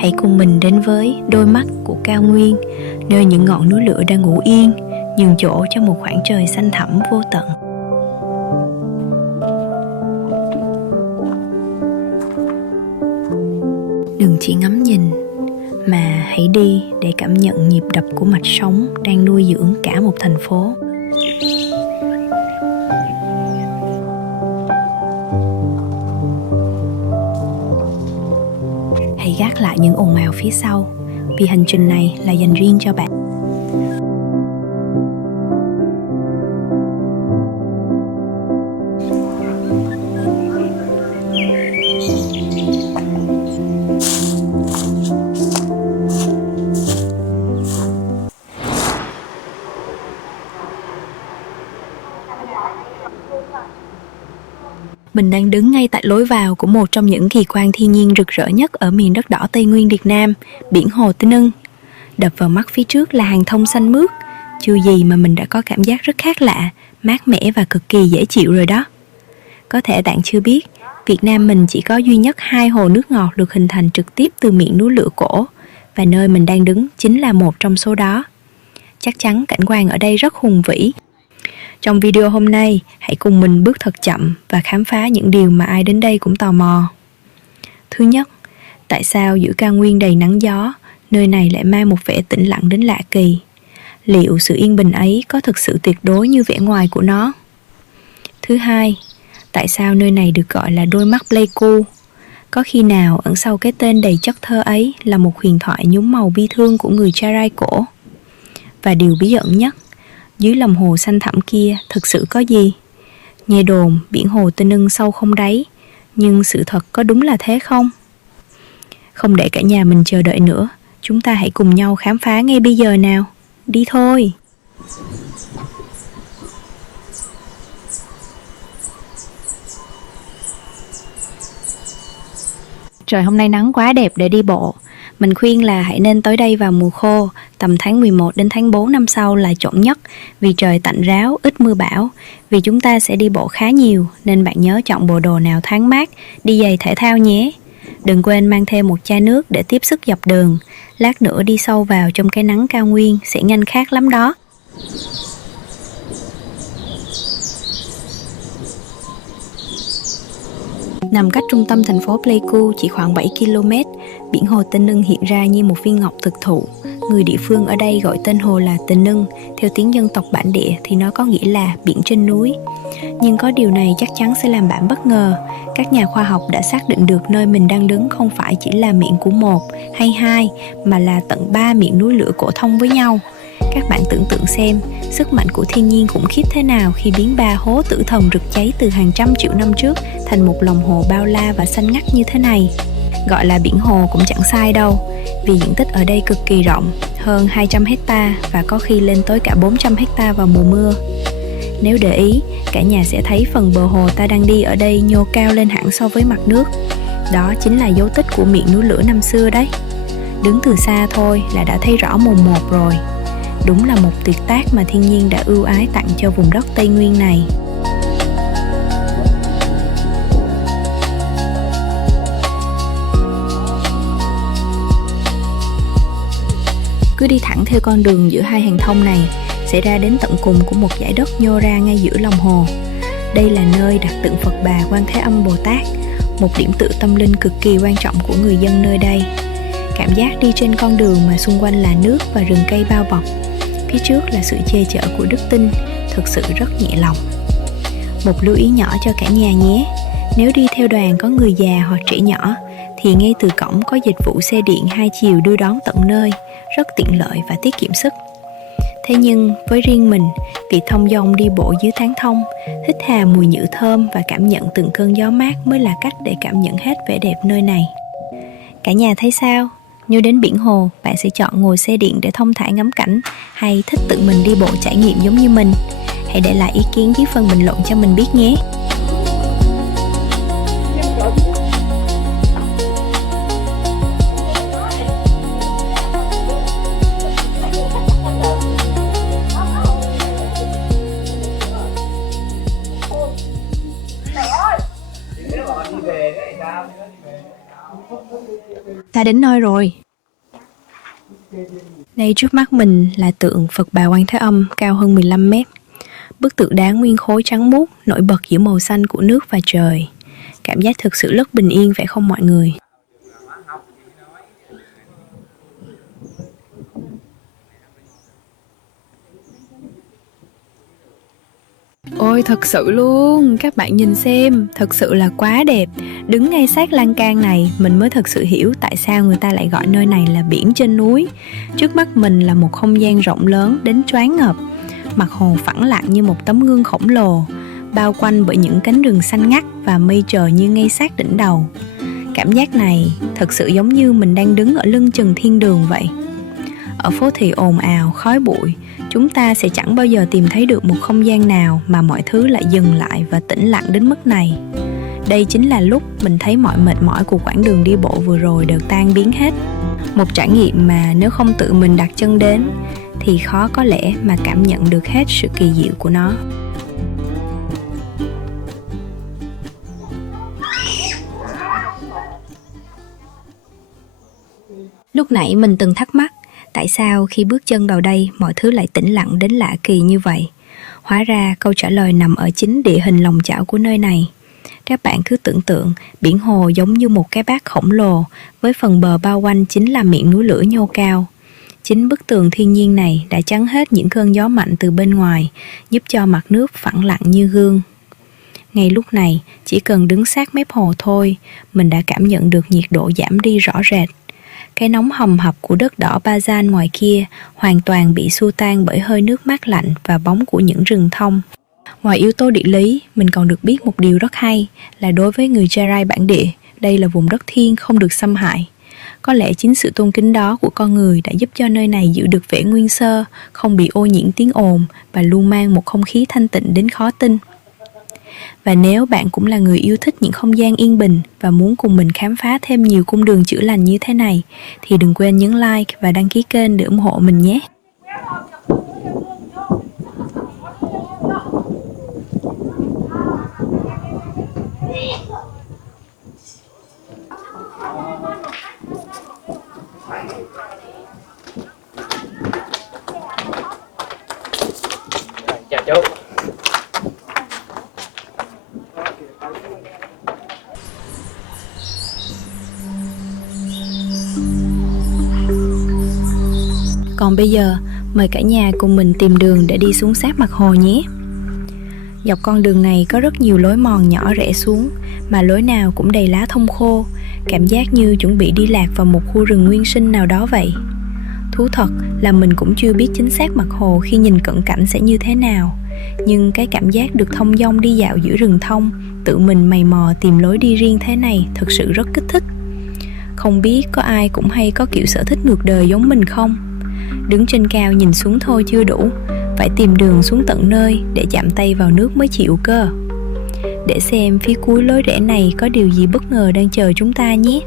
Hãy cùng mình đến với đôi mắt của cao nguyên, nơi những ngọn núi lửa đang ngủ yên, nhường chỗ cho một khoảng trời xanh thẳm vô tận. Đừng chỉ ngắm nhìn, mà hãy đi để cảm nhận nhịp đập của mạch sống đang nuôi dưỡng cả một thành phố. Hãy gác lại những ồn ào phía sau, vì hành trình này là dành riêng cho bạn. Mình đang đứng ngay tại lối vào của một trong những kỳ quan thiên nhiên rực rỡ nhất ở miền đất đỏ Tây Nguyên Việt Nam, biển Hồ Tân Ưng. Đập vào mắt phía trước là hàng thông xanh mướt, chưa gì mà mình đã có cảm giác rất khác lạ, mát mẻ và cực kỳ dễ chịu rồi đó. Có thể bạn chưa biết, Việt Nam mình chỉ có duy nhất 2 hồ nước ngọt được hình thành trực tiếp từ miệng núi lửa cổ, và nơi mình đang đứng chính là một trong số đó. Chắc chắn cảnh quan ở đây rất hùng vĩ. Trong video hôm nay, hãy cùng mình bước thật chậm và khám phá những điều mà ai đến đây cũng tò mò. Thứ nhất, tại sao giữa cao nguyên đầy nắng gió, nơi này lại mang một vẻ tĩnh lặng đến lạ kỳ? Liệu sự yên bình ấy có thực sự tuyệt đối như vẻ ngoài của nó? Thứ hai, tại sao nơi này được gọi là đôi mắt Pleiku? Có khi nào ẩn sau cái tên đầy chất thơ ấy là một huyền thoại nhuốm màu bi thương của người Charai cổ? Và điều bí ẩn nhất, dưới lòng hồ xanh thẳm kia thực sự có gì? Nghe đồn biển Hồ Tân Ưng sâu không đáy, nhưng sự thật có đúng là thế không? Không để cả nhà mình chờ đợi nữa, chúng ta hãy cùng nhau khám phá ngay bây giờ nào. Đi thôi! Trời hôm nay nắng quá đẹp để đi bộ. Mình khuyên là hãy nên tới đây vào mùa khô, tầm tháng 11 đến tháng 4 năm sau là chuẩn nhất, vì trời tạnh ráo, ít mưa bão. Vì chúng ta sẽ đi bộ khá nhiều, nên bạn nhớ chọn bộ đồ nào thoáng mát, đi giày thể thao nhé. Đừng quên mang thêm một chai nước để tiếp sức dọc đường. Lát nữa đi sâu vào trong cái nắng cao nguyên sẽ nhanh khát lắm đó. Nằm cách trung tâm thành phố Pleiku chỉ khoảng 7 km, biển Hồ Tân Ưng hiện ra như một viên ngọc thực thụ. Người địa phương ở đây gọi tên hồ là Tân Ưng, theo tiếng dân tộc bản địa thì nó có nghĩa là biển trên núi. Nhưng có điều này chắc chắn sẽ làm bạn bất ngờ. Các nhà khoa học đã xác định được nơi mình đang đứng không phải chỉ là miệng của một hay hai, mà là tận 3 miệng núi lửa cổ thông với nhau. Các bạn tưởng tượng xem, sức mạnh của thiên nhiên khủng khiếp thế nào khi biến 3 hố tử thần rực cháy từ hàng trăm triệu năm trước thành một lòng hồ bao la và xanh ngắt như thế này. Gọi là biển hồ cũng chẳng sai đâu, vì diện tích ở đây cực kỳ rộng, hơn 200 hecta và có khi lên tới cả 400 hecta vào mùa mưa. Nếu để ý, cả nhà sẽ thấy phần bờ hồ ta đang đi ở đây nhô cao lên hẳn so với mặt nước. Đó chính là dấu tích của miệng núi lửa năm xưa đấy. Đứng từ xa thôi là đã thấy rõ mồn một rồi. Đúng là một tuyệt tác mà thiên nhiên đã ưu ái tặng cho vùng đất Tây Nguyên này. Cứ đi thẳng theo con đường giữa hai hàng thông này sẽ ra đến tận cùng của một dải đất nhô ra ngay giữa lòng hồ. Đây là nơi đặt tượng Phật Bà Quan Thế Âm Bồ Tát, một điểm tựa tâm linh cực kỳ quan trọng của người dân nơi đây. Cảm giác đi trên con đường mà xung quanh là nước và rừng cây bao bọc. Phía trước là sự che chở của đức tin, thực sự rất nhẹ lòng. Một lưu ý nhỏ cho cả nhà nhé, nếu đi theo đoàn có người già hoặc trẻ nhỏ, thì ngay từ cổng có dịch vụ xe điện 2 chiều đưa đón tận nơi, rất tiện lợi và tiết kiệm sức. Thế nhưng với riêng mình, việc thong dong đi bộ dưới tháng thông, hít hà mùi nhựa thơm và cảm nhận từng cơn gió mát mới là cách để cảm nhận hết vẻ đẹp nơi này. Cả nhà thấy sao? Nếu đến biển hồ, bạn sẽ chọn ngồi xe điện để thông thả ngắm cảnh, hay thích tự mình đi bộ trải nghiệm giống như mình? Hãy để lại ý kiến dưới phần bình luận cho mình biết nhé. Mẹ ơi! Đi về đấy, sao? Ta đến nơi rồi. Đây trước mắt mình là tượng Phật Bà Quan Thế Âm cao hơn 15 mét. Bức tượng đá nguyên khối trắng muốt nổi bật giữa màu xanh của nước và trời. Cảm giác thực sự rất bình yên phải không mọi người? Ôi thật sự luôn, các bạn nhìn xem, thật sự là quá đẹp. Đứng ngay sát lan can này, mình mới thật sự hiểu tại sao người ta lại gọi nơi này là biển trên núi. Trước mắt mình là một không gian rộng lớn đến choáng ngợp. Mặt hồ phẳng lặng như một tấm gương khổng lồ, bao quanh bởi những cánh rừng xanh ngắt và mây trời như ngay sát đỉnh đầu. Cảm giác này thật sự giống như mình đang đứng ở lưng chừng thiên đường vậy. Ở phố thị ồn ào, khói bụi, chúng ta sẽ chẳng bao giờ tìm thấy được một không gian nào mà mọi thứ lại dừng lại và tĩnh lặng đến mức này. Đây chính là lúc mình thấy mọi mệt mỏi của quãng đường đi bộ vừa rồi đều tan biến hết. Một trải nghiệm mà nếu không tự mình đặt chân đến thì khó có lẽ mà cảm nhận được hết sự kỳ diệu của nó. Lúc nãy mình từng thắc mắc tại sao khi bước chân vào đây mọi thứ lại tĩnh lặng đến lạ kỳ như vậy. Hóa ra câu trả lời nằm ở chính địa hình lòng chảo của nơi này. Các bạn cứ tưởng tượng biển hồ giống như một cái bát khổng lồ với phần bờ bao quanh chính là miệng núi lửa nhô cao. Chính bức tường thiên nhiên này đã chắn hết những cơn gió mạnh từ bên ngoài, giúp cho mặt nước phẳng lặng như gương. Ngay lúc này, chỉ cần đứng sát mép hồ thôi, mình đã cảm nhận được nhiệt độ giảm đi rõ rệt. Cái nóng hầm hập của đất đỏ Bazan ngoài kia hoàn toàn bị xua tan bởi hơi nước mát lạnh và bóng của những rừng thông. Ngoài yếu tố địa lý, mình còn được biết một điều rất hay là đối với người Charai bản địa, đây là vùng đất thiêng không được xâm hại. Có lẽ chính sự tôn kính đó của con người đã giúp cho nơi này giữ được vẻ nguyên sơ, không bị ô nhiễm tiếng ồn và luôn mang một không khí thanh tịnh đến khó tin. Và nếu bạn cũng là người yêu thích những không gian yên bình và muốn cùng mình khám phá thêm nhiều cung đường chữa lành như thế này, thì đừng quên nhấn like và đăng ký kênh để ủng hộ mình nhé. Chào chú. Còn bây giờ, mời cả nhà cùng mình tìm đường để đi xuống sát mặt hồ nhé. Dọc con đường này có rất nhiều lối mòn nhỏ rẽ xuống, mà lối nào cũng đầy lá thông khô, cảm giác như chuẩn bị đi lạc vào một khu rừng nguyên sinh nào đó vậy. Thú thật là mình cũng chưa biết chính xác mặt hồ khi nhìn cận cảnh sẽ như thế nào, nhưng cái cảm giác được thông dong đi dạo giữa rừng thông, tự mình mày mò tìm lối đi riêng thế này thật sự rất kích thích. Không biết có ai cũng hay có kiểu sở thích ngược đời giống mình không? Đứng trên cao nhìn xuống thôi chưa đủ, phải tìm đường xuống tận nơi để chạm tay vào nước mới chịu cơ. Để xem phía cuối lối rẽ này có điều gì bất ngờ đang chờ chúng ta nhé.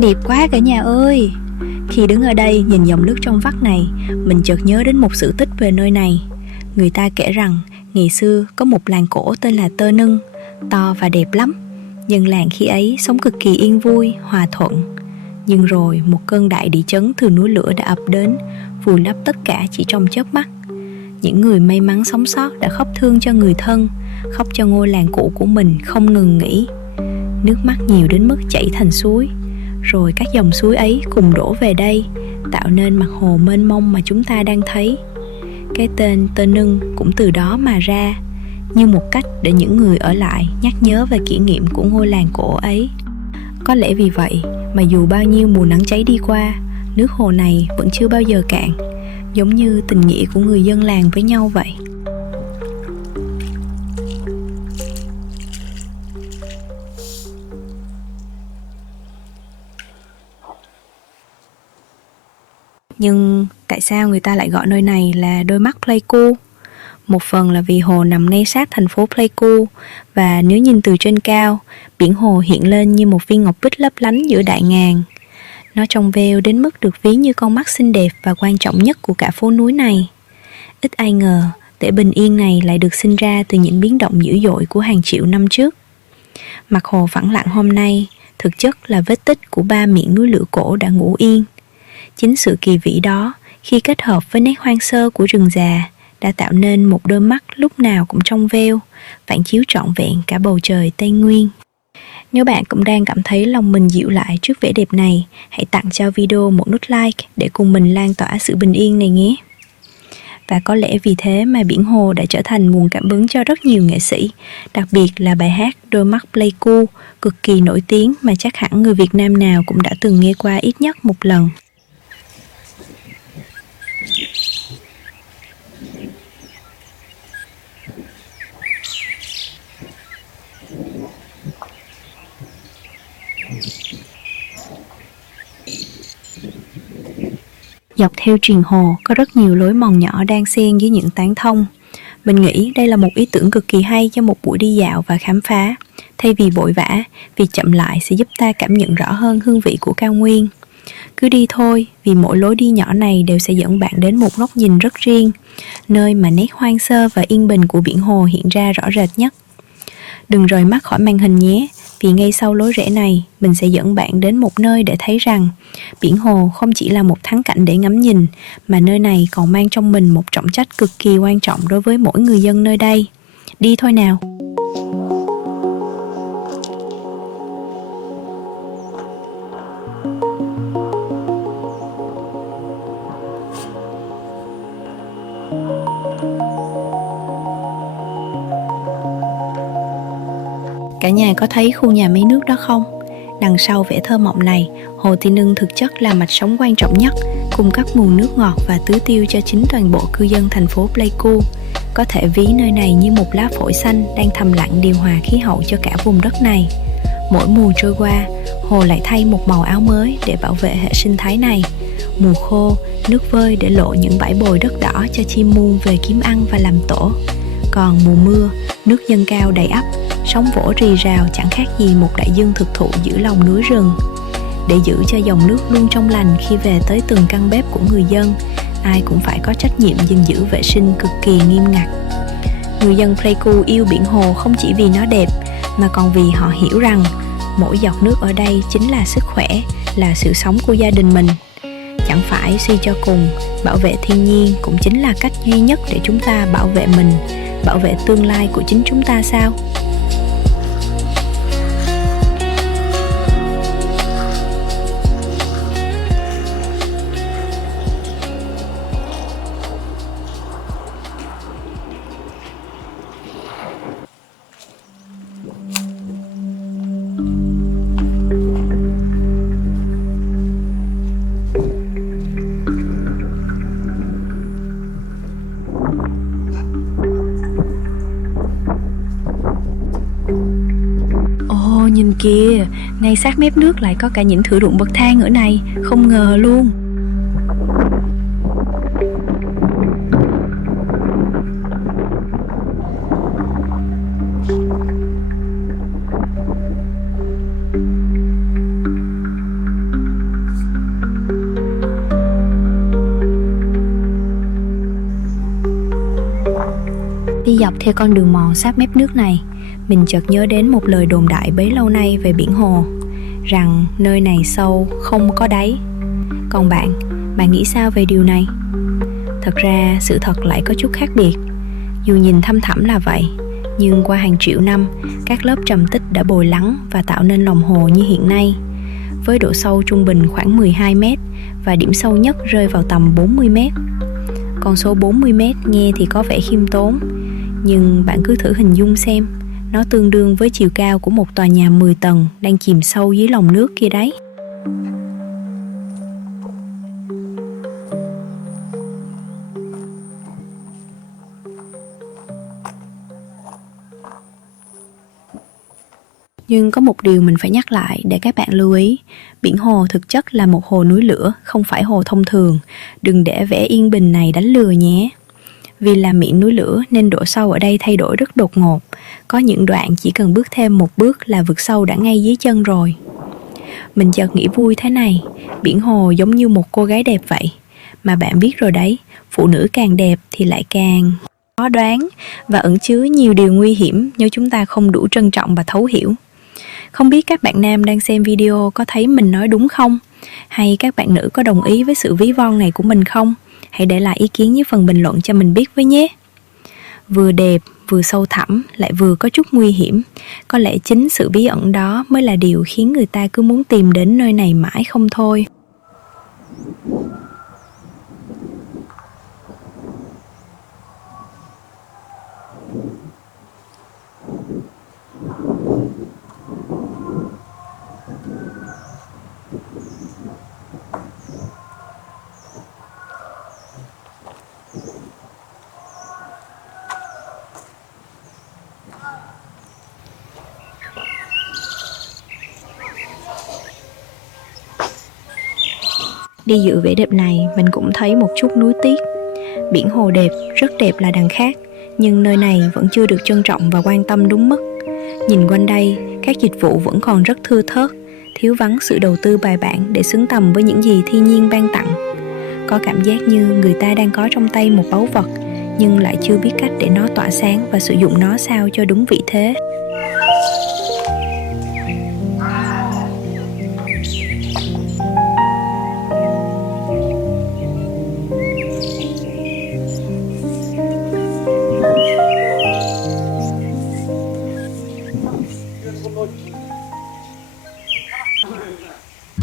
Đẹp quá cả nhà ơi! Khi đứng ở đây nhìn dòng nước trong vắt này, mình chợt nhớ đến một sự tích về nơi này. Người ta kể rằng ngày xưa có một làng cổ tên là Tơ Nưng, to và đẹp lắm. Dân làng khi ấy sống cực kỳ yên vui, hòa thuận. Nhưng rồi một cơn đại địa chấn từ núi lửa đã ập đến, vùi lấp tất cả chỉ trong chớp mắt. Những người may mắn sống sót đã khóc thương cho người thân, khóc cho ngôi làng cũ của mình không ngừng nghỉ. Nước mắt nhiều đến mức chảy thành suối. Rồi các dòng suối ấy cùng đổ về đây, tạo nên mặt hồ mênh mông mà chúng ta đang thấy. Cái tên Tơ Nưng cũng từ đó mà ra, như một cách để những người ở lại nhắc nhớ về kỷ niệm của ngôi làng cổ ấy. Có lẽ vì vậy mà dù bao nhiêu mùa nắng cháy đi qua, nước hồ này vẫn chưa bao giờ cạn, giống như tình nghĩa của người dân làng với nhau vậy. Nhưng tại sao người ta lại gọi nơi này là đôi mắt Pleiku? Một phần là vì hồ nằm ngay sát thành phố Pleiku, và nếu nhìn từ trên cao, biển hồ hiện lên như một viên ngọc bích lấp lánh giữa đại ngàn. Nó trong veo đến mức được ví như con mắt xinh đẹp và quan trọng nhất của cả phố núi này. Ít ai ngờ, để bình yên này lại được sinh ra từ những biến động dữ dội của hàng triệu năm trước. Mặt hồ phẳng lặng hôm nay, thực chất là vết tích của 3 miệng núi lửa cổ đã ngủ yên. Chính sự kỳ vĩ đó, khi kết hợp với nét hoang sơ của rừng già, đã tạo nên một đôi mắt lúc nào cũng trong veo, phản chiếu trọn vẹn cả bầu trời Tây Nguyên. Nếu bạn cũng đang cảm thấy lòng mình dịu lại trước vẻ đẹp này, hãy tặng cho video một nút like để cùng mình lan tỏa sự bình yên này nhé. Và có lẽ vì thế mà biển hồ đã trở thành nguồn cảm hứng cho rất nhiều nghệ sĩ, đặc biệt là bài hát Đôi mắt Pleiku cực kỳ nổi tiếng mà chắc hẳn người Việt Nam nào cũng đã từng nghe qua ít nhất một lần. Dọc theo triền hồ có rất nhiều lối mòn nhỏ đan xen với những tán thông. Mình nghĩ đây là một ý tưởng cực kỳ hay cho một buổi đi dạo và khám phá. Thay vì vội vã, việc chậm lại sẽ giúp ta cảm nhận rõ hơn hương vị của cao nguyên. Cứ đi thôi, vì mỗi lối đi nhỏ này đều sẽ dẫn bạn đến một góc nhìn rất riêng, nơi mà nét hoang sơ và yên bình của biển hồ hiện ra rõ rệt nhất. Đừng rời mắt khỏi màn hình nhé, vì ngay sau lối rẽ này, mình sẽ dẫn bạn đến một nơi để thấy rằng biển hồ không chỉ là một thắng cảnh để ngắm nhìn, mà nơi này còn mang trong mình một trọng trách cực kỳ quan trọng đối với mỗi người dân nơi đây. Đi thôi nào! Cả nhà có thấy khu nhà máy nước đó không? Đằng sau vẻ thơ mộng này, Hồ Tây Nưng thực chất là mạch sống quan trọng nhất, cung cấp nguồn nước ngọt và tưới tiêu cho chính toàn bộ cư dân thành phố Pleiku. Có thể ví nơi này như một lá phổi xanh đang thầm lặng điều hòa khí hậu cho cả vùng đất này. Mỗi mùa trôi qua, hồ lại thay một màu áo mới để bảo vệ hệ sinh thái này. Mùa khô, nước vơi để lộ những bãi bồi đất đỏ cho chim muông về kiếm ăn và làm tổ. Còn mùa mưa, nước dâng cao đầy ắp, sóng vỗ rì rào chẳng khác gì một đại dương thực thụ giữa lòng núi rừng. Để giữ cho dòng nước luôn trong lành khi về tới từng căn bếp của người dân, ai cũng phải có trách nhiệm gìn giữ vệ sinh cực kỳ nghiêm ngặt. Người dân Pleiku yêu biển hồ không chỉ vì nó đẹp, mà còn vì họ hiểu rằng mỗi giọt nước ở đây chính là sức khỏe, là sự sống của gia đình mình. Chẳng phải suy cho cùng, bảo vệ thiên nhiên cũng chính là cách duy nhất để chúng ta bảo vệ mình, bảo vệ tương lai của chính chúng ta sao? Nhìn kìa, ngay sát mép nước lại có cả những thửa ruộng bậc thang ở này, không ngờ luôn. Đi dọc theo con đường mòn sát mép nước này, mình chợt nhớ đến một lời đồn đại bấy lâu nay về biển hồ, rằng nơi này sâu không có đáy. Còn bạn nghĩ sao về điều này? Thật ra sự thật lại có chút khác biệt. Dù nhìn thăm thẳm là vậy, nhưng qua hàng triệu năm, các lớp trầm tích đã bồi lắng và tạo nên lòng hồ như hiện nay. Với độ sâu trung bình khoảng 12 mét và điểm sâu nhất rơi vào tầm 40 mét. Con số 40 mét nghe thì có vẻ khiêm tốn, nhưng bạn cứ thử hình dung xem, nó tương đương với chiều cao của một tòa nhà 10 tầng đang chìm sâu dưới lòng nước kia đấy. Nhưng có một điều mình phải nhắc lại để các bạn lưu ý. Biển hồ thực chất là một hồ núi lửa, không phải hồ thông thường. Đừng để vẻ yên bình này đánh lừa nhé. Vì là miệng núi lửa nên độ sâu ở đây thay đổi rất đột ngột. Có những đoạn chỉ cần bước thêm một bước là vực sâu đã ngay dưới chân rồi. Mình chợt nghĩ vui thế này, biển hồ giống như một cô gái đẹp vậy. Mà bạn biết rồi đấy, phụ nữ càng đẹp thì lại càng khó đoán và ẩn chứa nhiều điều nguy hiểm nếu chúng ta không đủ trân trọng và thấu hiểu. Không biết các bạn nam đang xem video có thấy mình nói đúng không? Hay các bạn nữ có đồng ý với sự ví von này của mình không? Hãy để lại ý kiến dưới phần bình luận cho mình biết với nhé. Vừa đẹp, vừa sâu thẳm, lại vừa có chút nguy hiểm. Có lẽ chính sự bí ẩn đó mới là điều khiến người ta cứ muốn tìm đến nơi này mãi không thôi. Đi dự vẻ đẹp này, mình cũng thấy một chút nuối tiếc. Biển hồ đẹp, rất đẹp là đằng khác, nhưng nơi này vẫn chưa được trân trọng và quan tâm đúng mức. Nhìn quanh đây, các dịch vụ vẫn còn rất thưa thớt, thiếu vắng sự đầu tư bài bản để xứng tầm với những gì thiên nhiên ban tặng. Có cảm giác như người ta đang có trong tay một báu vật, nhưng lại chưa biết cách để nó tỏa sáng và sử dụng nó sao cho đúng vị thế.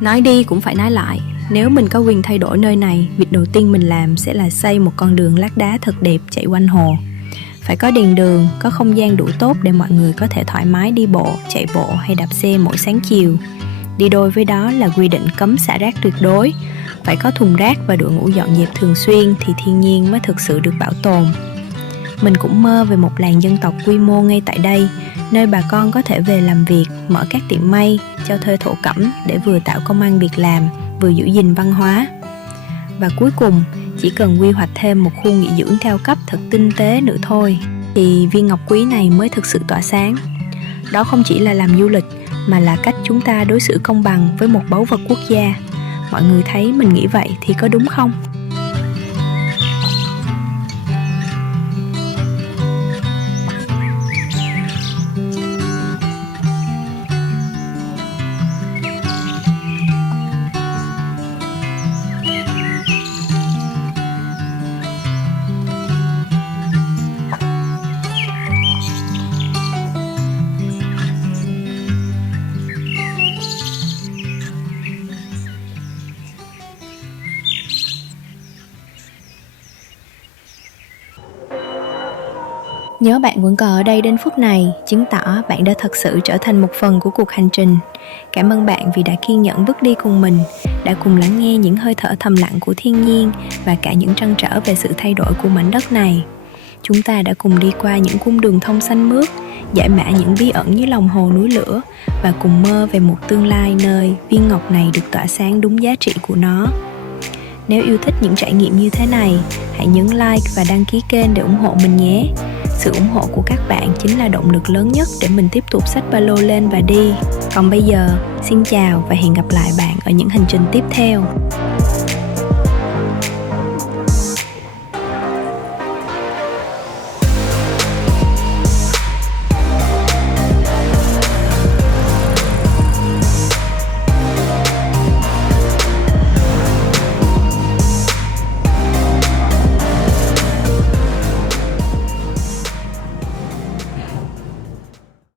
Nói đi cũng phải nói lại, nếu mình có quyền thay đổi nơi này, việc đầu tiên mình làm sẽ là xây một con đường lát đá thật đẹp chạy quanh hồ. Phải có đèn đường, có không gian đủ tốt để mọi người có thể thoải mái đi bộ, chạy bộ hay đạp xe mỗi sáng chiều. Đi đôi với đó là quy định cấm xả rác tuyệt đối. Phải có thùng rác và đội ngũ dọn dẹp thường xuyên thì thiên nhiên mới thực sự được bảo tồn. Mình cũng mơ về một làng dân tộc quy mô ngay tại đây, nơi bà con có thể về làm việc, mở các tiệm may, cho thuê thổ cẩm để vừa tạo công ăn việc làm, vừa giữ gìn văn hóa. Và cuối cùng, chỉ cần quy hoạch thêm một khu nghỉ dưỡng cao cấp thật tinh tế nữa thôi, thì viên ngọc quý này mới thực sự tỏa sáng. Đó không chỉ là làm du lịch, mà là cách chúng ta đối xử công bằng với một báu vật quốc gia. Mọi người thấy mình nghĩ vậy thì có đúng không? Nhớ bạn vẫn còn ở đây đến phút này, chứng tỏ bạn đã thật sự trở thành một phần của cuộc hành trình. Cảm ơn bạn vì đã kiên nhẫn bước đi cùng mình, đã cùng lắng nghe những hơi thở thầm lặng của thiên nhiên và cả những trăn trở về sự thay đổi của mảnh đất này. Chúng ta đã cùng đi qua những cung đường thông xanh mướt, giải mã những bí ẩn dưới lòng hồ núi lửa và cùng mơ về một tương lai nơi viên ngọc này được tỏa sáng đúng giá trị của nó. Nếu yêu thích những trải nghiệm như thế này, hãy nhấn like và đăng ký kênh để ủng hộ mình nhé. Sự ủng hộ của các bạn chính là động lực lớn nhất để mình tiếp tục xách ba lô lên và đi. Còn bây giờ, xin chào và hẹn gặp lại bạn ở những hành trình tiếp theo.